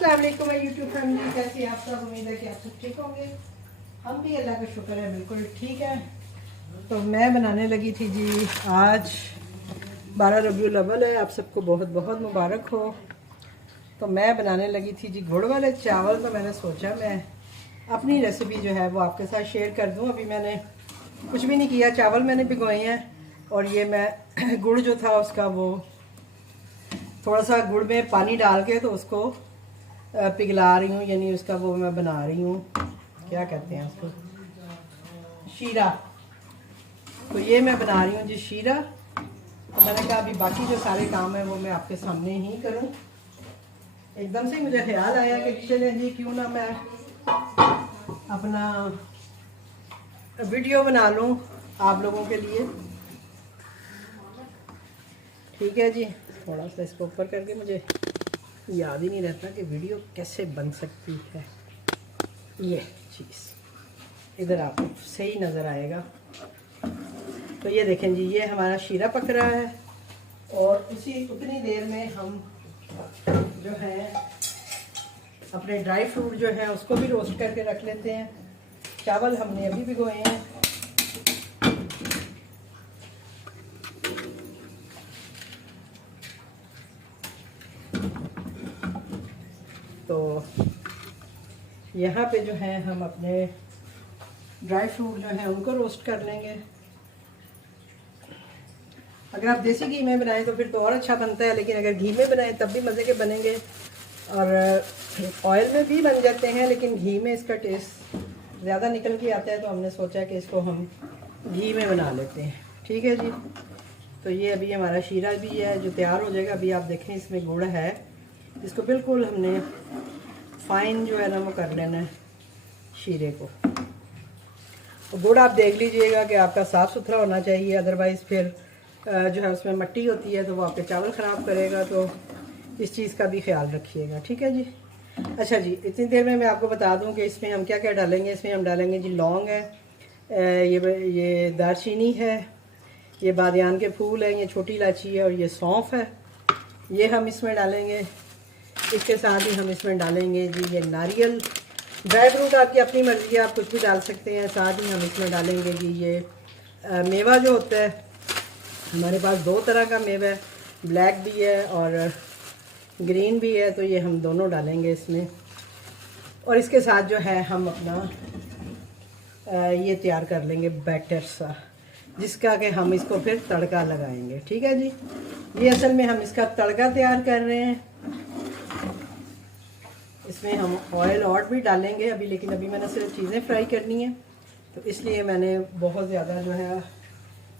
अस्सलाम वालेकुम my YouTube family, कैसे आप सब? उम्मीद है कि आप सब ठीक होंगे। हम भी अल्लाह का शुक्र है बिल्कुल ठीक है। तो मैं बनाने लगी थी जी, आज 12 रबीउल अव्वल है, आप सबको बहुत बहुत मुबारक हो। तो मैं बनाने लगी थी जी गुड़ वाले चावल। तो मैंने सोचा मैं अपनी रेसिपी जो है वो आपके साथ शेयर कर दूं। अभी मैंने कुछ भी नहीं किया, चावल मैंने भिगोए हैं और ये मैं गुड़ जो था उसका वो थोड़ा सा गुड़ में पानी डाल के तो उसको पिघला रही हूँ, यानी उसका वो मैं बना रही हूँ, क्या कहते हैं उसको, शीरा। तो ये मैं बना रही हूँ जी शीरा। तो मैंने कहा अभी बाकी जो सारे काम है वो मैं आपके सामने ही करूँ। एकदम से मुझे ख्याल आया कि चले जी क्यों ना मैं अपना वीडियो बना लूँ आप लोगों के लिए। ठीक है जी, थोड़ा सा इसको ऊपर करके, मुझे याद ही नहीं रहता कि वीडियो कैसे बन सकती है। ये चीज़ इधर आपको सही नज़र आएगा। तो ये देखें जी, ये हमारा शीरा पक रहा है और उतनी देर में हम जो है अपने ड्राई फ्रूट जो है उसको भी रोस्ट करके रख लेते हैं। चावल हमने अभी भिगोए हैं। तो यहाँ पे जो है हम अपने ड्राई फ्रूट जो है उनको रोस्ट कर लेंगे। अगर आप देसी घी में बनाएं तो फिर तो और अच्छा बनता है, लेकिन अगर घी में बनाएं तब भी मज़े के बनेंगे। और ऑयल में भी बन जाते हैं, लेकिन घी में इसका टेस्ट ज़्यादा निकल के आता है। तो हमने सोचा कि इसको हम घी में बना लेते हैं। ठीक है जी। तो ये अभी हमारा शीरा भी है जो तैयार हो जाएगा। अभी आप देखें इसमें गुड़ है, इसको बिल्कुल हमने फाइन जो है ना वो कर लेना है शीरे को। और गुड़ आप देख लीजिएगा कि आपका साफ़ सुथरा होना चाहिए, अदरवाइज़ फिर जो है उसमें मिट्टी होती है तो वो आपके चावल ख़राब करेगा। तो इस चीज़ का भी ख्याल रखिएगा। ठीक है जी। अच्छा जी, इतनी देर में मैं आपको बता दूं कि इसमें हम क्या क्या डालेंगे। इसमें हम डालेंगे जी लौंग है, ये दालचीनी है, ये बादियान के फूल हैं, ये छोटी इलायची है और ये सौंफ है, ये हम इसमें डालेंगे। इसके साथ ही हम इसमें डालेंगे जी ये नारियल। ड्राई फ्रूट आपकी अपनी मर्ज़ी है, आप कुछ भी डाल सकते हैं। साथ ही हम इसमें डालेंगे जी ये मेवा जो होता है, हमारे पास दो तरह का मेवा है, ब्लैक भी है और ग्रीन भी है, तो ये हम दोनों डालेंगे इसमें। और इसके साथ जो है हम अपना ये तैयार कर लेंगे बैटर सा, जिसका कि हम इसको फिर तड़का लगाएंगे। ठीक है जी। ये असल में हम इसका तड़का तैयार कर रहे हैं। इसमें हम ऑयल और भी डालेंगे अभी, लेकिन अभी मैंने सिर्फ चीज़ें फ्राई करनी है, तो इसलिए मैंने बहुत ज़्यादा जो है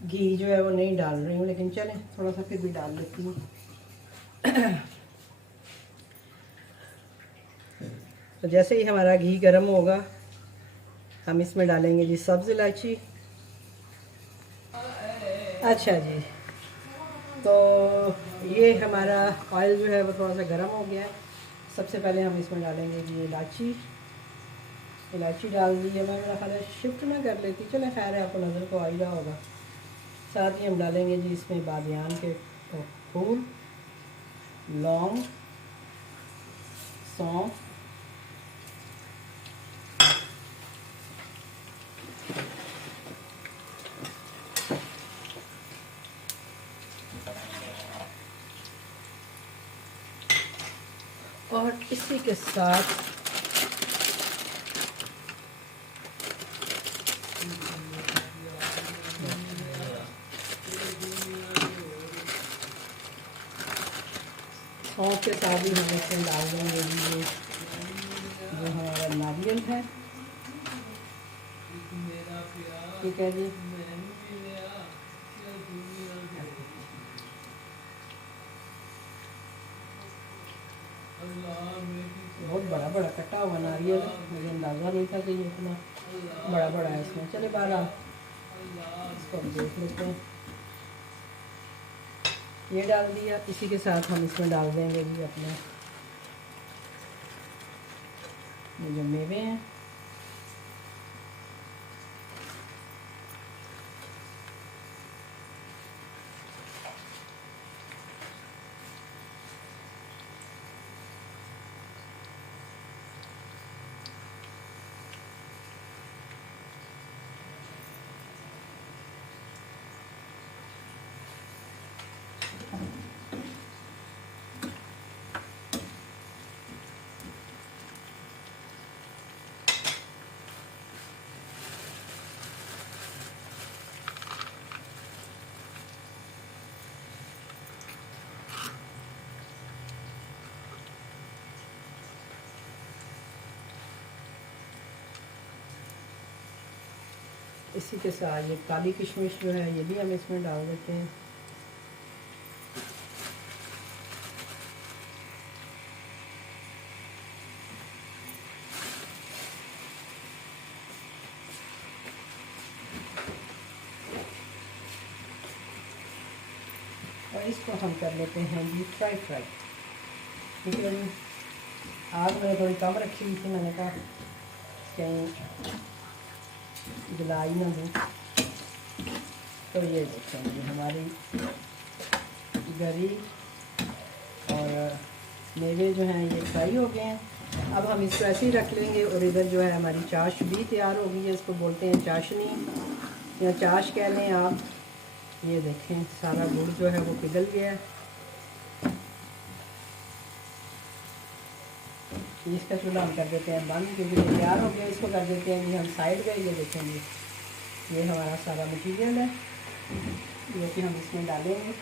घी जो है वो नहीं डाल रही हूँ, लेकिन चलें थोड़ा सा फिर भी डाल लेती हूँ। तो जैसे ही हमारा घी गर्म होगा हम इसमें डालेंगे जी सब्ज़ इलायची। अच्छा जी, तो ये हमारा ऑयल जो है वो थोड़ा सा गर्म हो गया है। सबसे पहले हम इसमें डालेंगे जी इलायची। इलायची डाल दी है, मैं मेरा ख्याल है शिफ्ट ना कर लेती, चले खैर है, आपको नज़र को आ ही रहा होगा। साथ ही हम डालेंगे जी इसमें बादियान के फूल, लौंग, सौंफ, और इसी के साथ सौंफ के साथ ही हम इसमें डाल देंगे ये जो हमारा नारियल है। ठीक है जी। बहुत बड़ा बड़ा कटा हुआ नारियल है, मुझे अंदाज़ा नहीं था कि ये इतना बड़ा बड़ा है इसमें। चले बारह इसको हम देख लेते हैं। ये डाल दिया। इसी के साथ हम इसमें डाल देंगे जी अपने ये जो मेवे हैं। इसी के साथ ये काली किशमिश जो है ये भी हम इसमें डाल देते हैं। और इसको हम कर लेते हैं जी फ्राई। ठीक है जी। आग मैंने थोड़ी कम रखी हुई थी, मैंने कहा कहीं जलाई ना दूँ। तो ये देखें जी हमारी गरी और मेवे जो हैं ये फ्राई हो गए हैं। अब हम इसको ऐसे ही रख लेंगे और इधर जो है हमारी चाश भी तैयार हो गई है। इसको बोलते हैं चाशनी या चाश कह लें आप। ये देखें सारा गुड़ जो है वो पिघल गया है। इसका चूल्हा हम कर देते हैं बंद, क्योंकि ये तैयार हो गया। इसको कर देते हैं कि हम साइड पे। ये देखेंगे ये हमारा सारा मटीरियल है जो कि हम इसमें डालेंगे।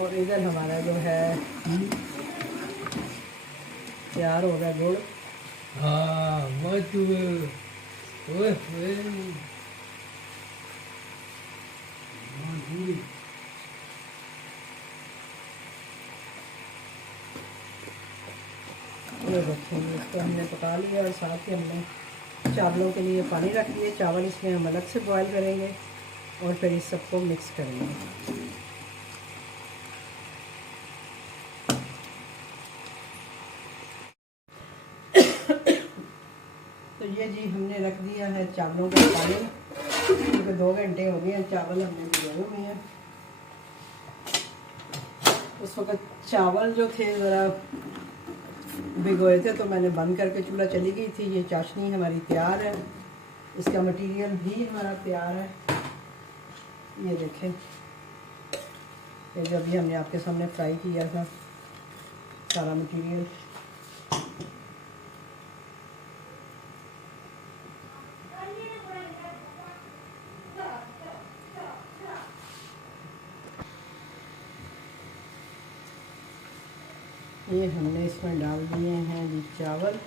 और इधर हमारा जो है तैयार हो रहा है गुड़। हाँ मत ओए ये देखेंगे इसको हमने पका लिया और साथ ही हमने चावलों के लिए पानी रख दिया। चावल इसमें हम अलग से बॉईल करेंगे और फिर इस सबको मिक्स करेंगे। तो ये जी हमने रख दिया है चावलों का पानी, क्योंकि 2 घंटे हो गए हैं चावल हमने भिगोए हुए हैं। उस वक्त चावल जो थे ज़रा भिगोए थे तो मैंने बंद करके चूल्हा चली गई थी। ये चाशनी हमारी तैयार है, इसका मटेरियल भी हमारा तैयार है। ये देखें ये जो अभी हमने आपके सामने फ्राई किया था सारा मटेरियल। ये हमने इसमें डाल दिए हैं जी चावल।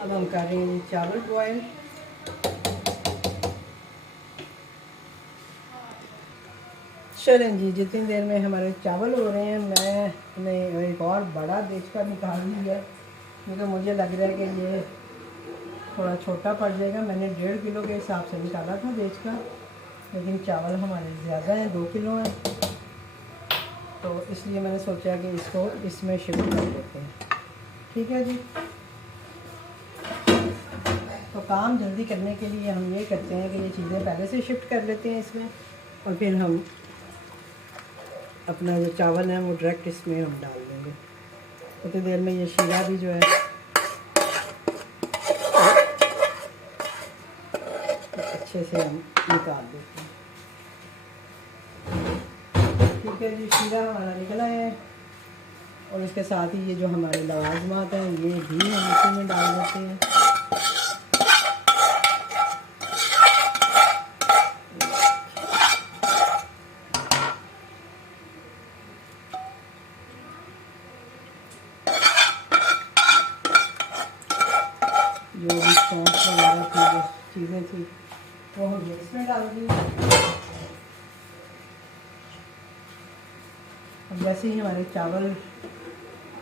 अब हम करेंगे चावल बॉयल। चलें जी, जितनी देर में हमारे चावल हो रहे हैं मैंने एक और बड़ा देचका निकाल लिया, क्योंकि मुझे लग रहा है कि ये थोड़ा छोटा पड़ जाएगा। मैंने 1.5 किलो के हिसाब से निकाला था देचका, लेकिन चावल हमारे ज़्यादा हैं, 2 किलो हैं, तो इसलिए मैंने सोचा कि इसको इसमें शिफ्ट कर देते हैं। ठीक है जी। तो काम जल्दी करने के लिए हम ये करते हैं कि ये चीज़ें पहले से शिफ्ट कर लेते हैं इसमें, और फिर हम अपना जो चावल है वो डायरेक्ट इसमें हम डाल देंगे। उतनी देर में ये शीरा भी जो है अच्छे से हम निकाल देते हैं। ठीक है जी, शीरा हमारा निकला है और इसके साथ ही ये जो हमारे लवाजमात हैं ये भी हम इसी में डाल देते हैं। जो भी सॉस वगैरह थी, जो चीज़ें थी वो हम इसमें डाल दी। अब जैसे ही हमारे चावल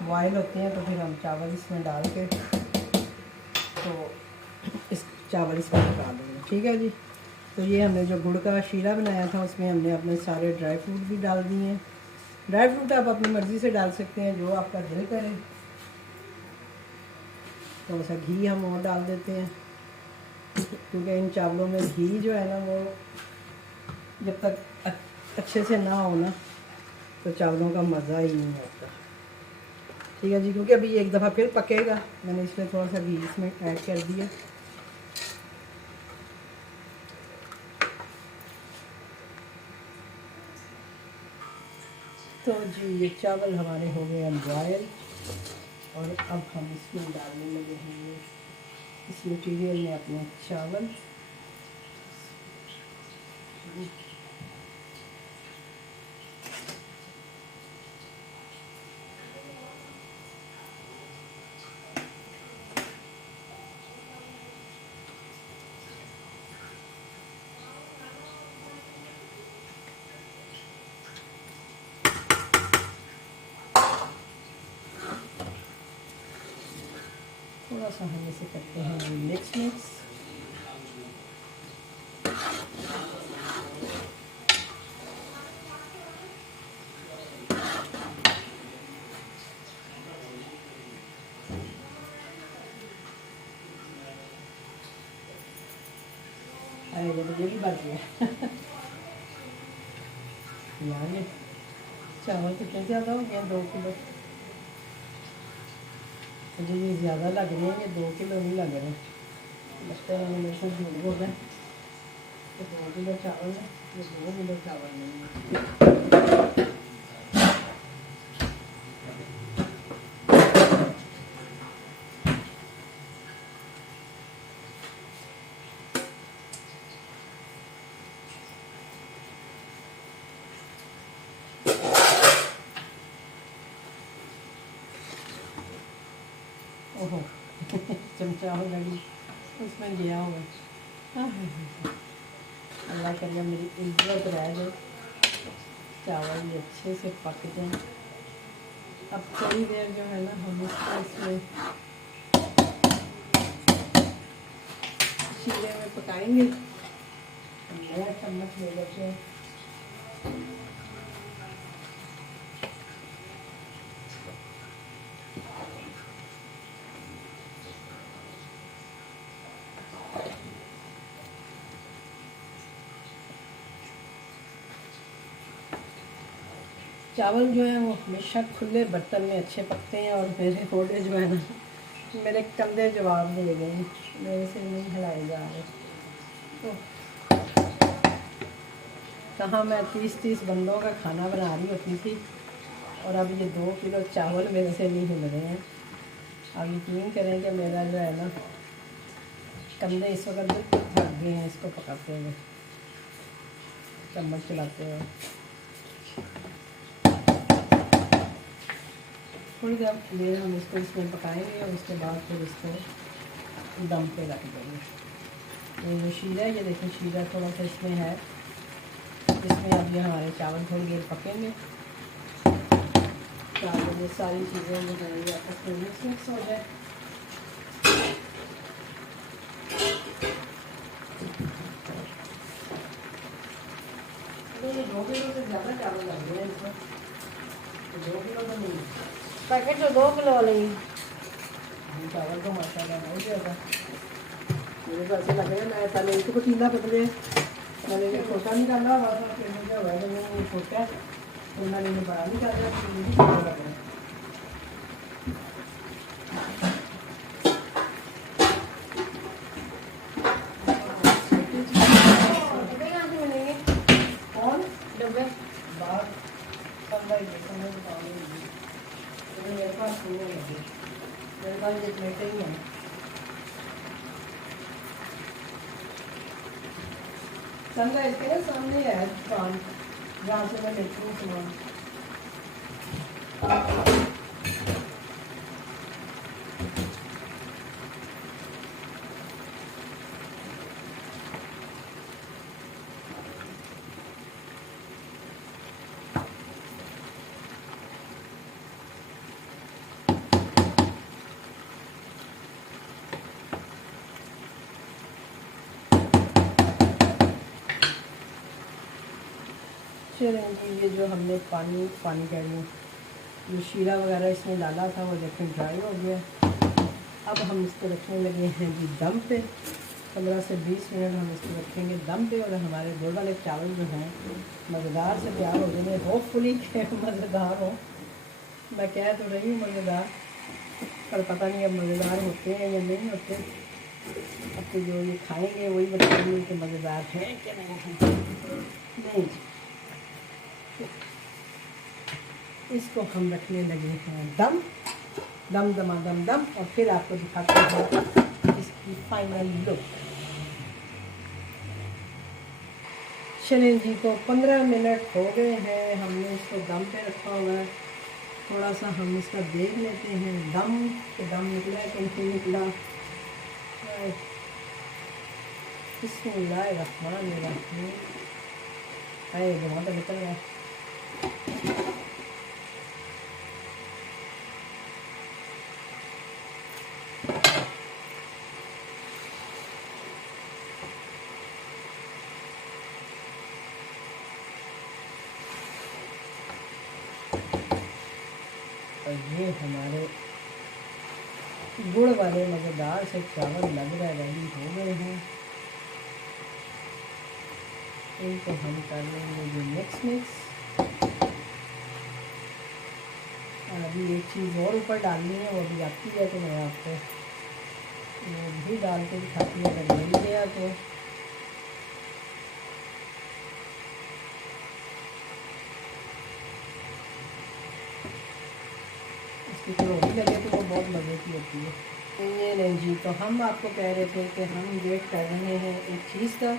बॉयल होते हैं तो फिर हम चावल इसमें डाल के तो इस चावल इसमें पका देंगे। ठीक है जी। तो ये हमने जो गुड़ का शीरा बनाया था उसमें हमने अपने सारे ड्राई फ्रूट भी डाल दिए हैं। ड्राई फ्रूट आप अपनी मर्ज़ी से डाल सकते हैं, जो आपका दिल करे। थोड़ा सा घी हम और डाल देते हैं, क्योंकि इन चावलों में घी जो है ना वो जब तक अच्छे से ना हो ना तो चावलों का मज़ा ही नहीं आता। ठीक है जी, क्योंकि अभी एक दफ़ा फिर पकेगा, मैंने इसमें थोड़ा सा घी इसमें ऐड कर दिया। तो जी ये चावल हमारे हो गए बॉयल और अब हम इसमें डालने लगे हैं इस मटेरियल में अपने चावल। थोड़ा सा हम इसे करते हैं मिक्स। अरे ये तो यही बात है यार ये चावल कितने ज़्यादा हो गया 2 किलो। मुझे ये ज़्यादा लग रहे हैं, ये 2 किलो नहीं लग रहे, लगता है मेरे से झूठ बोल रहे हैं। तो 2 किलो चावल है, ये 2 किलो चावल नहीं है। ओहो चमचा हो लगी उसमें गया होगा। अल्लाह करिए मेरी इज्जत रह जाए, चावल ये अच्छे से पक जाए। अब थोड़ी देर जो है ना हम इसको इसमें शीरे में पकाएंगे। नया चम्मच ले लेते हैं। चावल जो है वो हमेशा खुले बर्तन में अच्छे पकते हैं और मेरे फोड़े जो है ना मेरे कंधे जवाब दे गए हैं, मेरे से नहीं हिलाए जा रहे। तो कहाँ मैं 30-30 बंदों का खाना बना रही होती थी और अब ये 2 किलो चावल मेरे से नहीं हिल रहे हैं। अब यकीन करें कि मेरा जो है ना कंधे इस वक्त बिल्कुल थक गए हैं इसको पकाते हुए, चम्मच चलाते हुए। थोड़ी देर हम इसको इसमें पकाएंगे और उसके बाद फिर इसको दम पे रख देंगे। ये जो शीरा है, ये देखिए शीरा थोड़ा सा इसमें है, इसमें अब ये हमारे चावल थोड़ी देर पकेंगे। चावल ये सारी चीज़ें जो है ये आपस में मिक्स हो जाए। ये 2 किलो से ज़्यादा चावल लग रहे हैं इसमें, 2 किलो तो नहीं, पैकेट तो 2 किलो वाले ही। चावल तो माशाल्लाह बहुत ज़्यादा मेरे को ऐसे लग रहा है। मैं पहले एक पतीला बदले मैंने ये छोटा निकाला हुआ था, फिर मुझे हुआ कि नहीं ये छोटा है, तो मैंने ये बड़ा निकाला, फिर मुझे छोटा लग रहा है। डब्बे कहाँ से मिलेंगे? कौन डब्बे बाहर समय मेरे पास नहीं है, मेरे पास ये प्लेटें ही हैं। सनराइज के ना सामने है दुकान जहाँ से मैं लेती हूँ सामान। चलें जी, ये जो हमने पानी कह रही हूँ जो शीरा वगैरह इसमें डाला था वो देखें ड्राई हो गया। अब हम इसको रखने लगे हैं जी दम पे। 15 से 20 मिनट हम इसको रखेंगे दम पे और हमारे गुड़ वाले चावल जो हैं मज़ेदार से तैयार हो जाएंगे। होपफुली मज़ेदार हो, मैं कह तो रही हूँ मज़ेदार, पर पता नहीं अब मज़ेदार होते हैं या नहीं होते। अब तो जो ये खाएंगे वही बताएंगे कि मज़ेदार हैं कि नहीं। इसको हम रखने लगे हैं दम दम दमादम दम, और फिर आपको दिखाते हैं इसकी फाइनल लुक। चलिए जी, तो 15 मिनट हो गए हैं, हमने इसको दम पे रखा हुआ है। थोड़ा सा हम इसका देख लेते हैं दम कि दम निकला है कि नहीं निकला। बिस्मिल्लाहिर्रहमानिर्रहीम। अरे बहुत निकल गया। और ये हमारे गुड़ वाले मज़ेदार से चावल लग रहा है रेडी हो गए हैं। इनको हम कर लेंगे ये मिक्स। और अभी एक चीज़ और ऊपर डालनी है, वो भी आती है तो मैं आपको वो भी डाल के दिखाती हूँ अगर मिल गया तो। इसकी करोड़ी लगे तो वो बहुत मज़े की होती है। ये नहीं जी, तो हम आपको कह रहे थे कि हम वेट कर रहे हैं एक चीज़ का,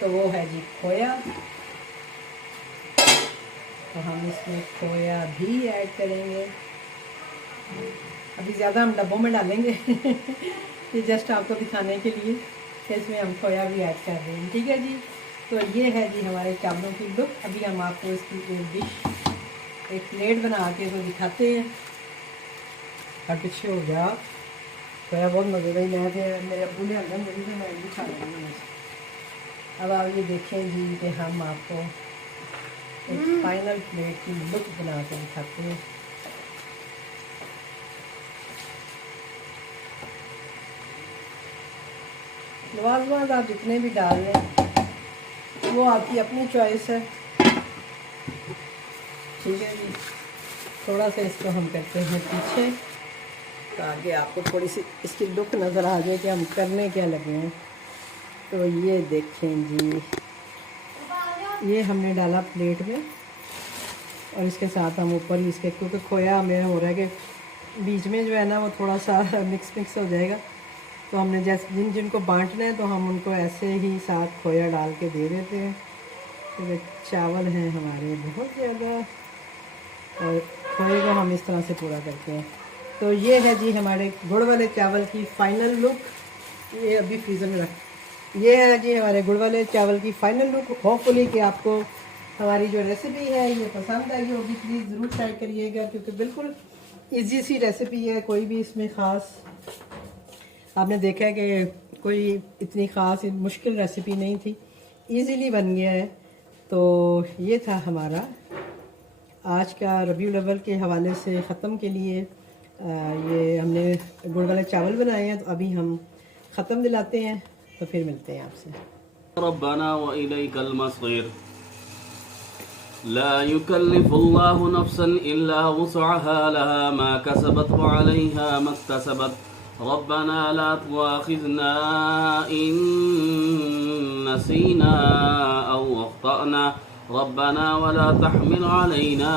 तो वो है जी खोया। तो हम इसमें खोया भी ऐड करेंगे। अभी ज़्यादा हम डब्बों में डालेंगे ये जस्ट आपको दिखाने के लिए कि इसमें हम खोया भी ऐड कर रहे हैं। ठीक है जी, तो ये है जी हमारे चावलों की लुक। अभी हम आपको इसकी एक डिश, एक प्लेट बना के तो दिखाते हैं। और पीछे हो गया खोया, बहुत मज़े भाई। मैं फिर मेरे अब्बू ने अंदर मेरी तो मैं भी खा रही हूँ। अब आप ये देखें जी कि हम आपको एक फाइनल प्लेट की लुक बना के दिखाते हैं। लवाजमात आप जितने भी डाल लें वो आपकी अपनी चॉइस है। ठीक है जी, थोड़ा सा इसको हम करते हैं पीछे ताकि आपको थोड़ी सी इसकी लुक नज़र आ जाए कि हम करने क्या लगे हैं। तो ये देखें जी, ये हमने डाला प्लेट में, और इसके साथ हम ऊपर ही इसके, क्योंकि खोया हमें हो रहा है कि बीच में जो है ना वो थोड़ा सा मिक्स हो जाएगा, तो हमने जैसे जिनको बांटना है तो हम उनको ऐसे ही साथ खोया डाल के दे देते हैं। तो चावल हैं हमारे बहुत ज़्यादा, और खोए को हम इस तरह से पूरा करते हैं। तो ये है जी हमारे गुड़ वाले चावल की फ़ाइनल लुक। ये अभी फ्रीज़र में रख। ये है जी हमारे गुड़ वाले चावल की फ़ाइनल लुक। होपफुली कि आपको हमारी जो रेसिपी है ये पसंद आई होगी। प्लीज़ ज़रूर ट्राई करिएगा, क्योंकि बिल्कुल इजी सी रेसिपी है। कोई भी इसमें ख़ास, आपने देखा है कि कोई इतनी ख़ास मुश्किल रेसिपी नहीं थी, इजीली बन गया है। तो ये था हमारा आज का रबीउल अव्वल के हवाले से ख़त्म के लिए ये हमने गुड़ वाले चावल बनाए हैं। तो अभी हम ख़त्म दिलाते हैं, तो फिर मिलते हैं आपसे। रब्बना व इलैकल मसीर ला युकल्लिफुल्लाहु नफ्सन इल्ला वुसअहा लहा मा कसबत व अलैहा मक्तसबत रब्बना ला तुआखिज़ना इन नसीना औ अख्तअना रब्बना वला तहमिल अलैना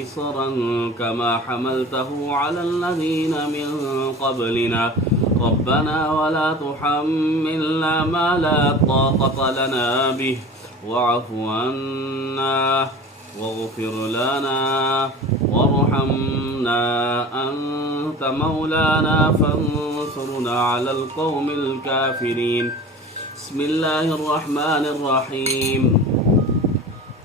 इसरन कमा हमलतहु अलल लज़ीना मिन क़ब्लिना रब्बना वला तुहम्मिलना मा ला ताक़त लना बिहि वअफ़ु अन्ना वग़फ़िर लना वरहमना अन्त मौलाना फंसुरना अलल क़ौमिल काफ़िरीन। बिस्मिल्लाहिर रहमानिर रहीम।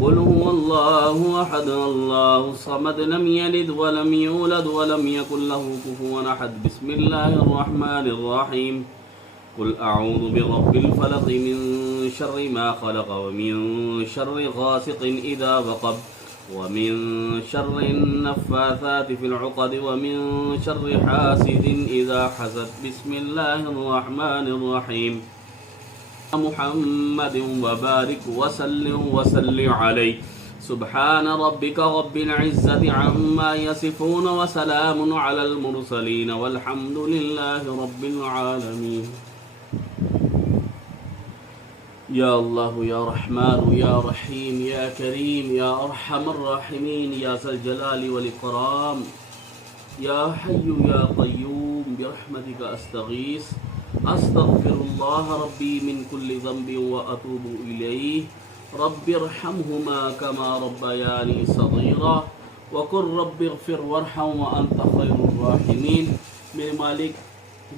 कुल हुवल्लाहु अहद अल्लाहु समद लम यलिद वलम यूलद वलम यकुल लहू कुफुवन अहद बिस्मिल्लाहिर रहमानिर रहीम कुल अऊज़ु बिरब्बिल फलक़ मिन शर्रि मा खलक़ व मिन शर्रि गासिक़िन इज़ा वक़ब व मिन शर्रि नफ़्फ़ाथाति फ़िल उक़द व मिन शर्रि हासिदिन इज़ा हसद बिस्मिल्लाहिर रहमानिर रहीम मुहम्मद व बारिक व सल्लि अलैहि सुब्हान रब्बिका रब्बिल इज़्ज़ति अम्मा यसिफून व सलामुन अलल मुरसलीन वल्हम्दुलिल्लाहि रब्बिल आलमीन। या अल्लाह या रहमान या रहीम या करीम या अरहमर राहिमीन या ज़ल जलाली वल इकराम या हय्यु या क़य्यूम बिरहमतिका अस्तगीस अस्तग़फिरुल्लाह रब्बी मिन कुल्लि ज़ंबिन व अतूबु इलैहि रब्बिरहमहुमा कमा रब्बयानी सग़ीरा व कुर रब्बिग़फिर वरहम व अंत खैरुर राहिमीन। मेरे मालिक,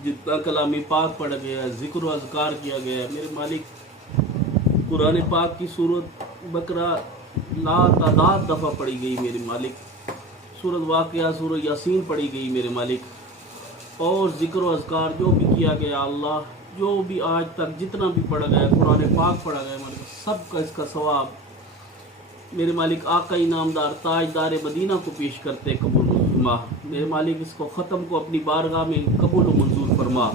जितना कलामी पाक पढ़ा गया, ज़िक्र व अज़कार किया गया, मेरे मालिक कुरान पाक की सूरत बकरा लातादाद दफ़ा पढ़ी गई मेरे मालिक, सूरत वाक़िया सूरत यासीन पढ़ी गई मेरे मालिक, और ज़िक्र व अज़कार जो भी किया गया अल्लाह, जो भी आज तक जितना भी पढ़ा गया कुरान पाक पढ़ा गया मालिक, सब का इसका सवाब मेरे मालिक आका इनामदार ताजदार मदीना को पेश करते कबूल फरमा। मेरे मालिक इसको ख़त्म को अपनी बारगाह में कबूल व मंजूर फरमा।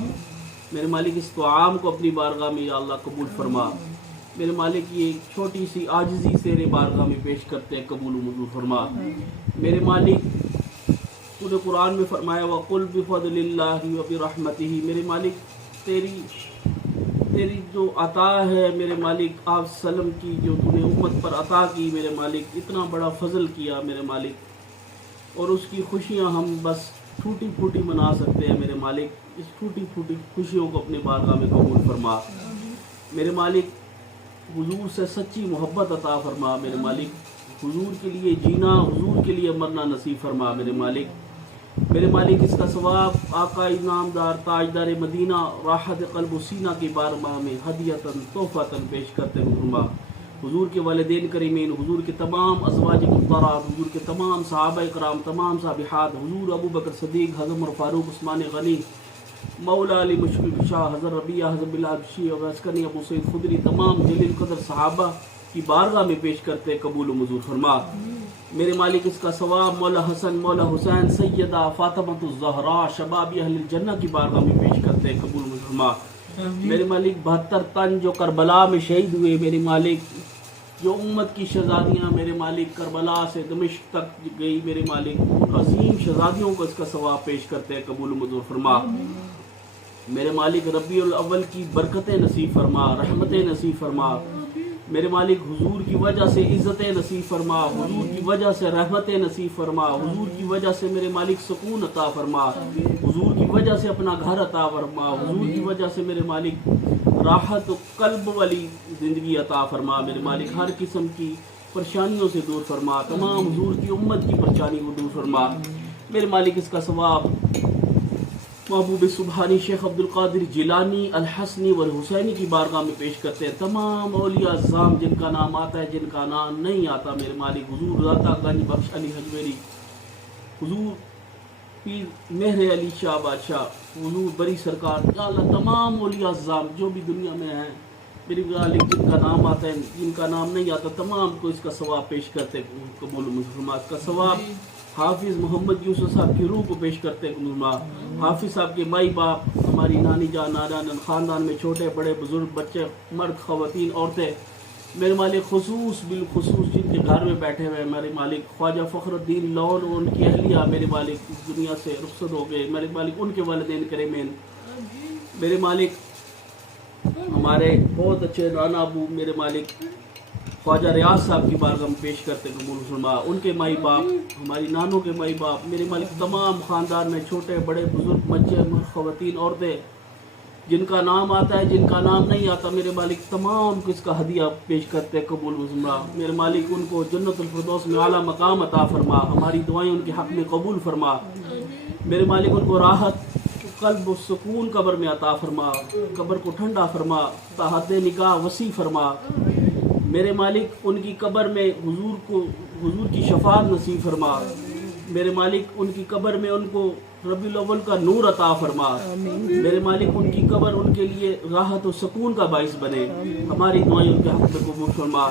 मेरे मालिक इस आम को अपनी बारगाह में या अल्लाह कबूल फरमा। मेरे मालिक ये छोटी सी आजिज़ी तेरे बारगाह में पेश करते हैं, कबूल मंजूर फरमा। मेरे मालिक तूने कुरान में फरमाया वक़ुल बिफ़ज़लिल्लाहि व बिरहमतिही, मेरे मालिक तेरी जो अता है मेरे मालिक आप सल्लम की, जो तूने उम्मत पर अता की मेरे मालिक, इतना बड़ा फजल किया मेरे मालिक, और उसकी खुशियाँ हम बस टूटी फूटी मना सकते हैं मेरे मालिक। इस टूटी फूटी खुशियों को अपने बारगाह में कबूल फरमा। मेरे मालिक हुजूर से सच्ची मोहब्बत अता फरमा मेरे मालिक, हुजूर के लिए जीना, हुजूर के लिए मरना नसीब फरमा मेरे मालिक। मेरे मालिक इसका सवाब आका इनामदार ताजदार मदीना राहत क़ल्ब सीना की बारगाह में हदियतन तोहफ़तन पेश करते फरमा। हुजूर के वालिदैन करीमीन, हुजूर के तमाम अज़वाज मुत्तहरात, हुजूर के तमाम सहाबा कराम, तमाम साबिहात, हुजूर अबू बकर सदीक़, हज़रत उमर फ़ारूक, उस्मान गनी, मौला अली मुश्किल शाह, हज़रत रबिया, हज़रत बिलाल बख्शी और अस्कनी अबू सईद खुदरी, तमाम जलील क़दर सहाबा की बारगाह में पेश करते कबूल मंजूर फरमा। मेरे मालिक इसका सवाब मौला हसन, मौला हुसैन, सैयदा फ़ातिमतुज़ ज़हरा, शबाब अहलिल जन्नह की बारगाह में पेश करते कबूल मंजूर फरमा। मेरे मालिक 72 तन जो करबला में शहीद हुए मेरे मालिक, जो उम्मत की शहज़ादियाँ मेरे मालिक करबला से दमिश्क तक गई मेरे मालिक, उन अजीम शहज़ादियों को इसका सवाब पेश करते हैं, कबूल मंजूर फरमा। मेरे मालिक रबीउल अव्वल की बरकतें नसीब फरमा, रहमतें नसीब फरमा। मेरे मालिक हुजूर की वजह से इज़्ज़तें नसीब फरमा, हुजूर की वजह से रहमतें नसीब फरमा, हुजूर की वजह से मेरे मालिक सुकून अता फरमा, हुजूर की वजह से अपना घर अता फरमा, हुजूर की वजह से मेरे मालिक राहत क़ल्ब वाली ज़िंदगी अता फरमा। मेरे मालिक हर किस्म की परेशानियों से दूर फरमा, तमाम हुजूर की उम्मत की परेशानी को दूर फरमा। मेरे मालिक इसका सवाब महबूब सुबहानी शेख अब्दुल कादिर जिलानी अल हसनी वल हुसैनी की बारगाह में पेश करते हैं। तमाम औलिया अज़्ज़ाम जिनका नाम आता है, जिनका नाम नहीं आता मेरे मालिक, हुजूर दाता गंज बख्श अली हजवेरी, हुजूर पीर मेहर अली शाह बादशाह, हुजूर बरी सरकार, या अल्लाह तमाम औलिया अज़्ज़ाम जो भी दुनिया में हैं मेरे मालिक, जिनका नाम आता है, जिनका नाम नहीं आता, तमाम को इसका सवाब पेश करते कबूल मुसलमान। का सवाब हाफिज़ मोहम्मद यूसुफ साहब की रूह को पेश करते हैं। हाफिज़ साहब के माई बाप, हमारी नानी जान, नाना ख़ानदान में छोटे बड़े बुज़ुर्ग, बच्चे, मर्द, ख़वातीन, औरतें मेरे मालिक खुसूस बिलखुसूस जिनके घर में बैठे हुए मेरे मालिक ख्वाजा फ़खरुद्दीन लौन और उनकी अहलिया मेरे मालिक इस दुनिया से रुखसत हो गए मेरे मालिक, उनके वालिदैन करीमीन मेरे मालिक, हमारे बहुत अच्छे राना अबू मेरे मालिक ख्वाजा रियाज साहब की बारगाह में पेश करते कबूल फरमा। उनके माई बाप, हमारी नानों के माई बाप मेरे मालिक, तमाम ख़ानदान में छोटे बड़े बुज़ुर्ग, बच्चे, ख़वातीन, औरतें, जिनका नाम आता है, जिनका नाम नहीं आता मेरे मालिक, तमाम को इसका हदिया पेश करते कबूल फरमा। मेरे मालिक उनको जन्नतुल फिरदौस में आला मकाम अता फरमा, हमारी दुआएं उनके हक़ में कबूल फरमा। मेरे मालिक उनको राहत क़ल्ब सुकून कब्र में अता फरमा, कब्र को ठंडा फरमा, ताहत निगाह वसी फरमा। मेरे मालिक उनकी कब्र में हुजूर की शफाअत नसीब फरमा। मेरे मालिक उनकी कब्र में उनको रबीउल अव्वल का नूर अता फरमा। मेरे मालिक उनकी कब्र उनके लिए राहत और सुकून का बाइस बने। हमारी दुआएं उनके हक में कबूल फरमा।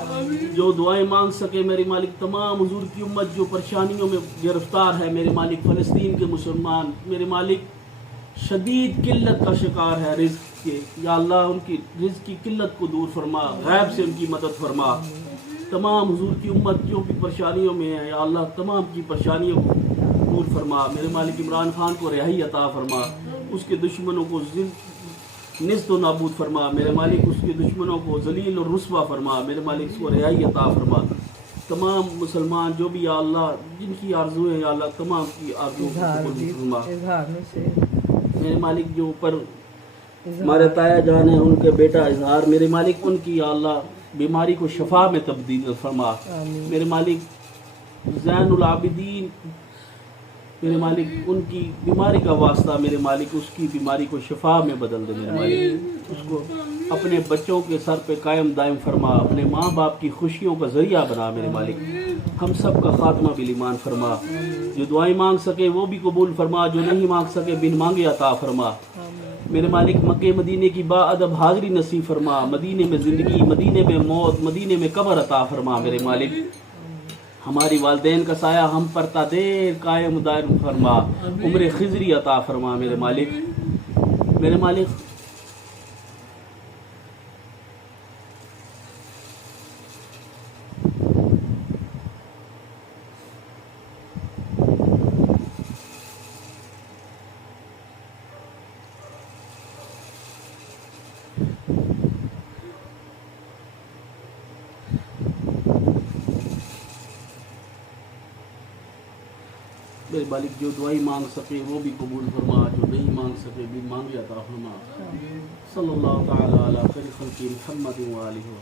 जो दुआएं मांग सके मेरे मालिक तमाम हुजूर की उम्मत जो परेशानियों में गिरफ्तार है मेरे मालिक, फ़लस्तीन के मुसलमान मेरे मालिक शदीद किल्लत का शिकार है रिज़्क़ के, या अल्लाह उनकी रिज़्क़ की किल्लत को दूर फरमा, गैब से उनकी मदद फरमा। तमाम हुजूर की उम्मत जो भी परेशानियों में है या अल्लाह तमाम की परेशानियों को दूर फरमा। मेरे मालिक इमरान खान को रिहाई अता फरमा, उसके दुश्मनों को निस्त व नाबूद फरमा। मेरे मालिक उसके दुश्मनों को जलील और रुस्वा फरमा। मेरे मालिक उसको रिहाई अता फरमा। तमाम मुसलमान जो भी या अल्लाह जिनकी आरज़ू है या अल्लाह तमाम की आरज़ू को कबूल फरमा। मेरे मालिक जो ऊपर हमारे ताया जान है उनके बेटा इजहार मेरे मालिक उनकी या अल्लाह बीमारी को शफा में तब्दील फरमा। मेरे मालिक ज़ैनुल आबिदीन मेरे मालिक उनकी बीमारी का वास्ता मेरे मालिक उसकी बीमारी को शफा में बदल दे। मेरे मालिक उसको अपने बच्चों के सर पे कायम दायम फरमा, अपने माँ बाप की खुशियों का ज़रिया बना। मेरे मालिक हम सब का खात्मा बिल ईमान फरमा। जो दुआएं मांग सके वो भी कबूल फरमा, जो नहीं मांग सके बिन मांगे अता फरमा। मेरे मालिक मक्के मदीने की बाअदब हाज़री नसीब फरमा। मदीने में ज़िंदगी, मदीने में मौत, मदीने में कब्र अता फरमा। मेरे मालिक हमारी वालदैन का साया हम पर ता देर कायम दायम फरमा, उम्र खिजरी अता फरमा। मेरे मालिक मेरे मालिक जो दुआई मांग सके वो भी कबूल फरमा, जो नहीं मांग सके भी मांगे अता फरमा। सल्लल्लाहु तआला अला खैर खल्क़ि मुहम्मद व आलिहि।